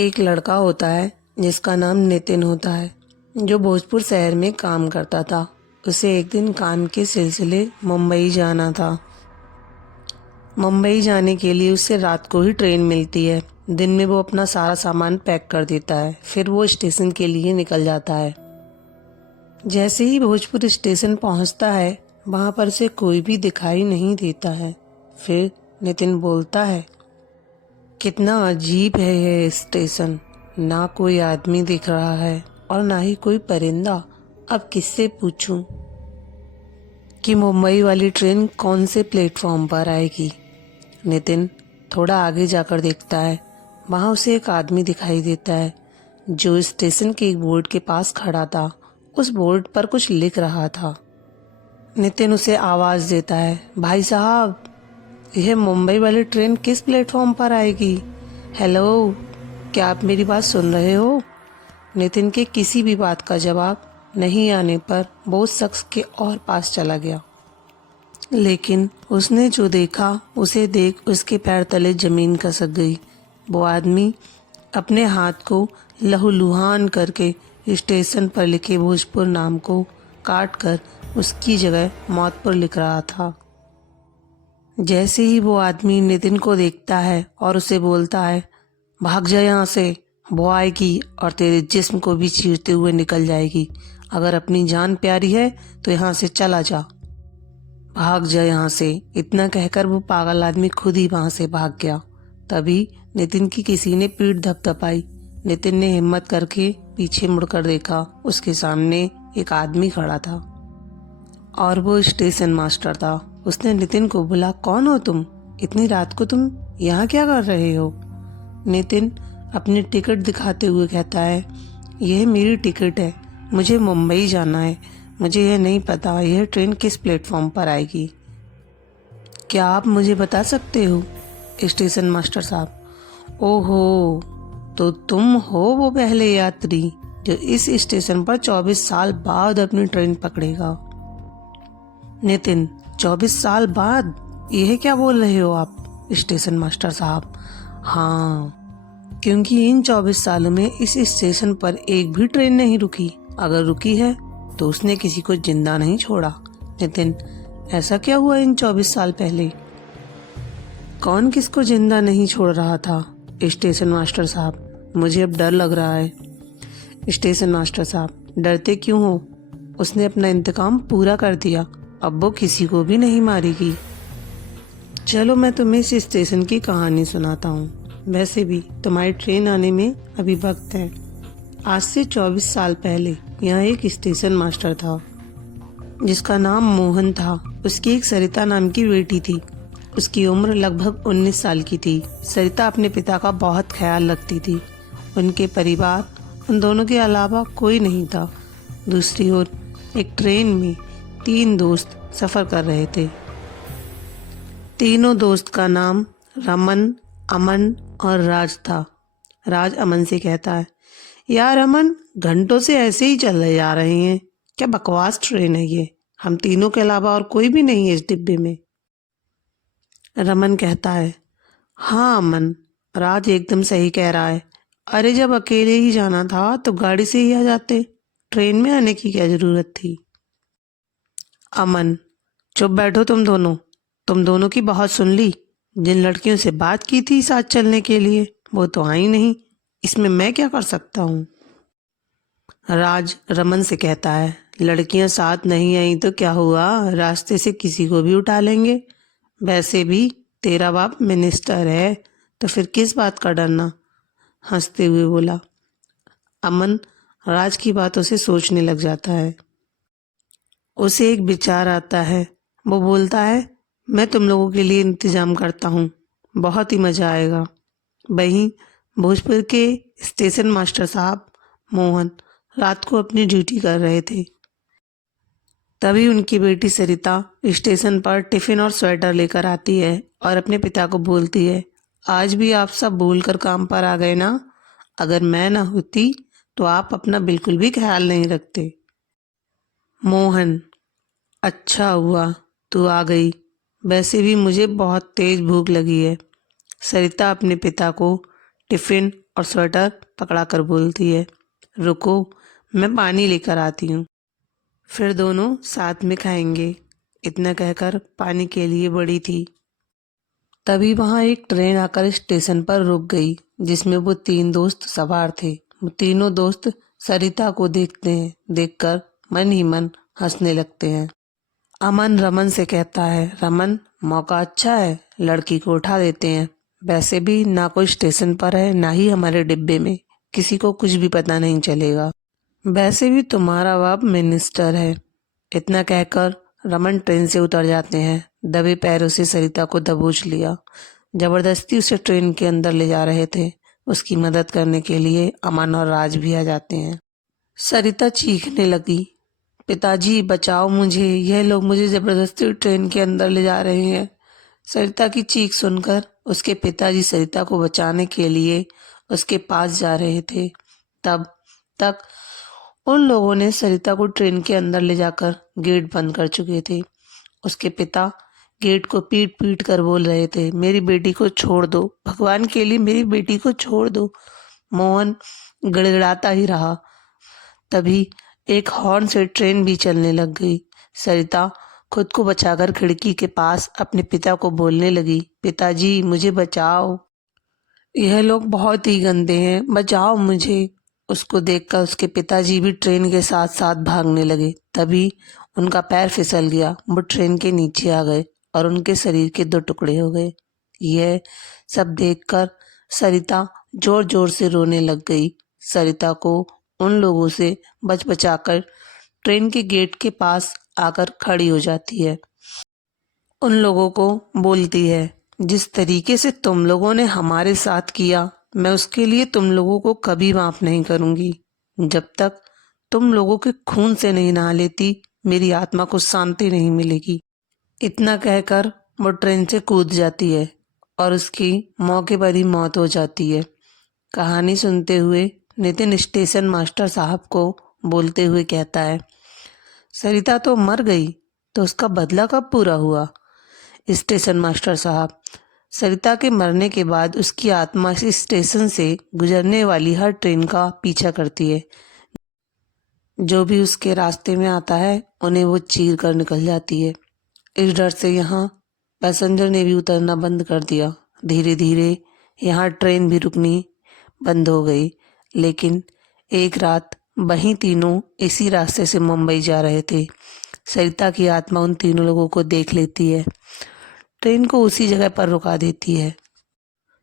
एक लड़का होता है जिसका नाम नितिन होता है, जो भोजपुर शहर में काम करता था। उसे एक दिन काम के सिलसिले मुंबई जाना था। मुंबई जाने के लिए उसे रात को ही ट्रेन मिलती है। दिन में वो अपना सारा सामान पैक कर देता है, फिर वो स्टेशन के लिए निकल जाता है। जैसे ही भोजपुर स्टेशन पहुंचता है, वहां पर से कोई भी दिखाई नहीं देता है। फिर नितिन बोलता है, कितना अजीब है ये स्टेशन। ना कोई आदमी दिख रहा है और ना ही कोई परिंदा। अब किससे पूछूं कि मुंबई वाली ट्रेन कौन से प्लेटफॉर्म पर आएगी। नितिन थोड़ा आगे जाकर देखता है। वहां उसे एक आदमी दिखाई देता है जो स्टेशन के एक बोर्ड के पास खड़ा था। उस बोर्ड पर कुछ लिख रहा था। नितिन उसे आवाज देता है, भाई साहब, यह मुंबई वाली ट्रेन किस प्लेटफॉर्म पर आएगी? हेलो, क्या आप मेरी बात सुन रहे हो? नितिन के किसी भी बात का जवाब नहीं आने पर वो उस शख्स के और पास चला गया। लेकिन उसने जो देखा उसे देख उसके पैर तले जमीन खसक गई। वो आदमी अपने हाथ को लहूलुहान करके स्टेशन पर लिखे भोजपुर नाम को काट कर उसकी जगह मौतपुर लिख रहा था। जैसे ही वो आदमी नितिन को देखता है और उसे बोलता है, भाग जा यहाँ से, वो आएगी और तेरे जिस्म को भी चीरते हुए निकल जाएगी। अगर अपनी जान प्यारी है तो यहाँ से चला जा, भाग जा यहाँ से। इतना कहकर वो पागल आदमी खुद ही वहां से भाग गया। तभी नितिन की किसी ने पीठ धपधपाई। नितिन ने हिम्मत करके पीछे मुड़कर देखा। उसके सामने एक आदमी खड़ा था और वो स्टेशन मास्टर था। उसने नितिन को बोला, कौन हो तुम? इतनी रात को तुम यहाँ क्या कर रहे हो? नितिन अपनी टिकट दिखाते हुए कहता है, यह मेरी टिकट है, मुझे मुंबई जाना है। मुझे यह नहीं पता यह ट्रेन किस प्लेटफॉर्म पर आएगी। क्या आप मुझे बता सकते हो? स्टेशन मास्टर साहब। ओहो, तो तुम हो वो पहले यात्री जो इस स्टेशन पर 24 साल बाद अपनी ट्रेन पकड़ेगा। नितिन, 24 साल बाद? यह क्या बोल रहे हो आप स्टेशन मास्टर साहब? हाँ, क्योंकि इन 24 सालों में इस स्टेशन पर एक भी ट्रेन नहीं रुकी। अगर रुकी है तो उसने किसी को जिंदा नहीं छोड़ा। नितिन, ऐसा क्या हुआ इन 24 साल पहले? कौन किसको जिंदा नहीं छोड़ रहा था स्टेशन मास्टर साहब? मुझे अब डर लग रहा है। स्टेशन मास्टर साहब, डरते क्यों हो? उसने अपना इंतकाम पूरा कर दिया, अब वो किसी को भी नहीं मारेगी। चलो मैं तुम्हें इस स्टेशन की कहानी सुनाता हूँ। वैसे भी तुम्हारी ट्रेन आने में अभी वक्त है। आज से 24 साल पहले यहाँ एक स्टेशन मास्टर था जिसका नाम मोहन था। उसकी एक सरिता नाम की बेटी थी। उसकी उम्र लगभग 19 साल की थी। सरिता अपने पिता का बहुत ख्याल रखती थी। उनके परिवार उन दोनों के अलावा कोई नहीं था। दूसरी ओर एक ट्रेन में 3 दोस्त सफर कर रहे थे। तीनों दोस्त का नाम रमन, अमन और राज था। राज अमन से कहता है, यार अमन, घंटों से ऐसे ही चले जा रहे हैं, क्या बकवास ट्रेन है ये। हम तीनों के अलावा और कोई भी नहीं है इस डिब्बे में। रमन कहता है, हाँ अमन, राज एकदम सही कह रहा है। अरे जब अकेले ही जाना था तो गाड़ी से ही आ जाते, ट्रेन में आने की क्या जरूरत थी। अमन, चुप बैठो तुम दोनों की बहुत सुन ली। जिन लड़कियों से बात की थी साथ चलने के लिए वो तो आई नहीं, इसमें मैं क्या कर सकता हूँ। राज रमन से कहता है, लड़कियां साथ नहीं आई तो क्या हुआ, रास्ते से किसी को भी उठा लेंगे। वैसे भी तेरा बाप मिनिस्टर है तो फिर किस बात का डरना। हंसते हुए बोला। अमन राज की बातों से सोचने लग जाता है। उसे एक विचार आता है। वो बोलता है, मैं तुम लोगों के लिए इंतजाम करता हूँ, बहुत ही मजा आएगा। वहीं भोजपुर के स्टेशन मास्टर साहब मोहन रात को अपनी ड्यूटी कर रहे थे। तभी उनकी बेटी सरिता स्टेशन पर टिफिन और स्वेटर लेकर आती है और अपने पिता को बोलती है, आज भी आप सब भूलकर काम पर आ गए ना। अगर मैं ना होती तो आप अपना बिल्कुल भी ख्याल नहीं रखते। मोहन, अच्छा हुआ तू आ गई, वैसे भी मुझे बहुत तेज भूख लगी है। सरिता अपने पिता को टिफिन और स्वेटर पकड़ाकर बोलती है, रुको मैं पानी लेकर आती हूँ, फिर दोनों साथ में खाएंगे। इतना कहकर पानी के लिए बढ़ी थी। तभी वहां एक ट्रेन आकर स्टेशन पर रुक गई, जिसमें वो 3 दोस्त सवार थे। वो तीनों दोस्त सरिता को देखकर मन ही मन हंसने लगते हैं। अमन रमन से कहता है, रमन मौका अच्छा है, लड़की को उठा देते हैं। वैसे भी ना कोई स्टेशन पर है ना ही हमारे डिब्बे में, किसी को कुछ भी पता नहीं चलेगा। वैसे भी तुम्हारा बाप मिनिस्टर है। इतना कहकर रमन ट्रेन से उतर जाते हैं। दबे पैरों से सरिता को दबोच लिया। जबरदस्ती उसे ट्रेन के अंदर ले जा रहे थे। उसकी मदद करने के लिए अमन और राज भी आ जाते हैं। सरिता चीखने लगी, पिताजी बचाओ मुझे, यह लोग मुझे जबरदस्ती ट्रेन के अंदर ले जा रहे हैं। सरिता की चीख सुनकर उसके पिताजी सरिता को बचाने के लिए उसके पास जा रहे थे। तब तक उन लोगों ने सरिता को ट्रेन के अंदर ले जाकर गेट बंद कर चुके थे। उसके पिता गेट को पीट पीट कर बोल रहे थे, मेरी बेटी को छोड़ दो, भगवान के लिए मेरी बेटी को छोड़ दो। मोहन गिड़गिड़ाता ही रहा। तभी एक हॉर्न से ट्रेन भी चलने लग गई। सरिता खुद को बचाकर खिड़की के पास अपने पिता को बोलने लगी, पिताजी मुझे बचाओ, यह लोग बहुत ही गंदे हैं, बचाओ मुझे। उसको देखकर उसके पिताजी भी ट्रेन के साथ साथ भागने लगे। तभी उनका पैर फिसल गया, वो ट्रेन के नीचे आ गए और उनके शरीर के 2 टुकड़े हो गए। यह सब देखकर सरिता जोर जोर से रोने लग गई। सरिता को उन लोगों से बचाकर ट्रेन के गेट के पास आकर खड़ी हो जाती है। उन लोगों को बोलती है, जिस तरीके से तुम लोगों ने हमारे साथ किया, मैं उसके लिए तुम लोगों को कभी माफ नहीं करूंगी। जब तक तुम लोगों के खून से नहीं नहा लेती, मेरी आत्मा को शांति नहीं मिलेगी। इतना कहकर वो ट्रेन से कूद जाती है और उसकी मौके पर ही मौत हो जाती है। कहानी सुनते हुए नितिन स्टेशन मास्टर साहब को बोलते हुए कहता है, सरिता तो मर गई, तो उसका बदला कब पूरा हुआ? स्टेशन मास्टर साहब, सरिता के मरने के बाद उसकी आत्मा इस स्टेशन से गुजरने वाली हर ट्रेन का पीछा करती है। जो भी उसके रास्ते में आता है उन्हें वो चीर कर निकल जाती है। इस डर से यहाँ पैसेंजर ने भी उतरना बंद कर दिया। धीरे धीरे यहाँ ट्रेन भी रुकनी बंद हो गई। लेकिन एक रात वहीं तीनों इसी रास्ते से मुंबई जा रहे थे। सरिता की आत्मा उन तीनों लोगों को देख लेती है, ट्रेन को उसी जगह पर रुका देती है।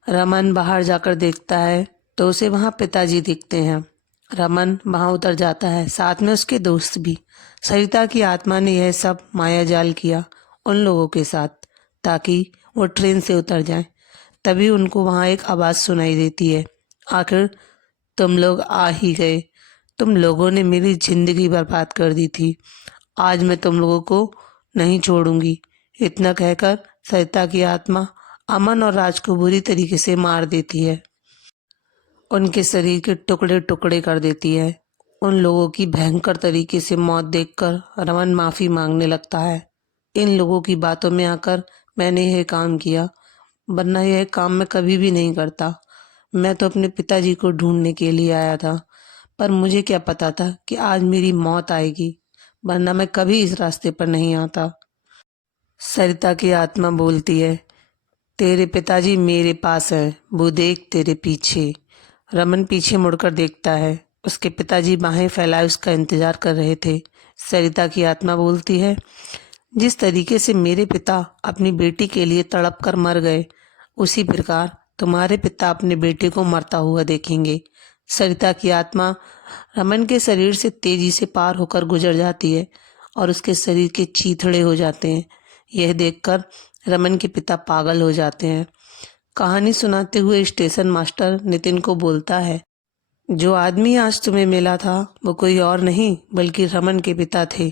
रमन बाहर जाकर देखता है तो उसे वहाँ पिताजी दिखते हैं। रमन वहाँ उतर जाता है, साथ में उसके दोस्त भी। सरिता की आत्मा ने यह सब मायाजाल किया उन लोगों के साथ, ताकि वो ट्रेन से उतर जाएं। तभी उनको वहाँ एक आवाज़ सुनाई देती है, आखिर तुम लोग आ ही गए। तुम लोगों ने मेरी जिंदगी बर्बाद कर दी थी, आज मैं तुम लोगों को नहीं छोड़ूंगी। इतना कहकर सरिता की आत्मा अमन और राज को बुरी तरीके से मार देती है, उनके शरीर के टुकड़े टुकड़े कर देती है। उन लोगों की भयंकर तरीके से मौत देखकर रमन माफ़ी मांगने लगता है। इन लोगों की बातों में आकर मैंने यह काम किया, वरना यह काम मैं कभी भी नहीं करता। मैं तो अपने पिताजी को ढूंढने के लिए आया था, पर मुझे क्या पता था कि आज मेरी मौत आएगी, वरना मैं कभी इस रास्ते पर नहीं आता। सरिता की आत्मा बोलती है, तेरे पिताजी मेरे पास हैं, वो देख तेरे पीछे। रमन पीछे मुड़कर देखता है, उसके पिताजी बाहें फैलाए उसका इंतजार कर रहे थे। सरिता की आत्मा बोलती है, जिस तरीके से मेरे पिता अपनी बेटी के लिए तड़प कर मर गए, उसी प्रकार तुम्हारे पिता अपने बेटे को मरता हुआ देखेंगे। सरिता की आत्मा रमन के शरीर से तेजी से पार होकर गुजर जाती है और उसके शरीर के चीथड़े हो जाते हैं। यह देखकर रमन के पिता पागल हो जाते हैं। कहानी सुनाते हुए स्टेशन मास्टर नितिन को बोलता है, जो आदमी आज तुम्हें मिला था वो कोई और नहीं बल्कि रमन के पिता थे।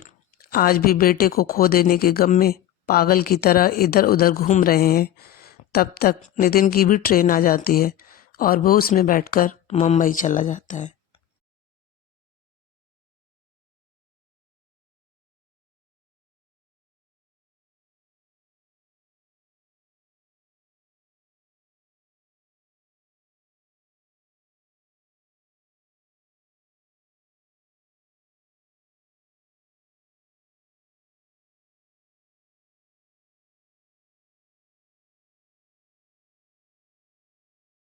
आज भी बेटे को खो देने के गम में पागल की तरह इधर उधर घूम रहे हैं। तब तक नितिन की भी ट्रेन आ जाती है और वो उसमें बैठकर मुंबई चला जाता है।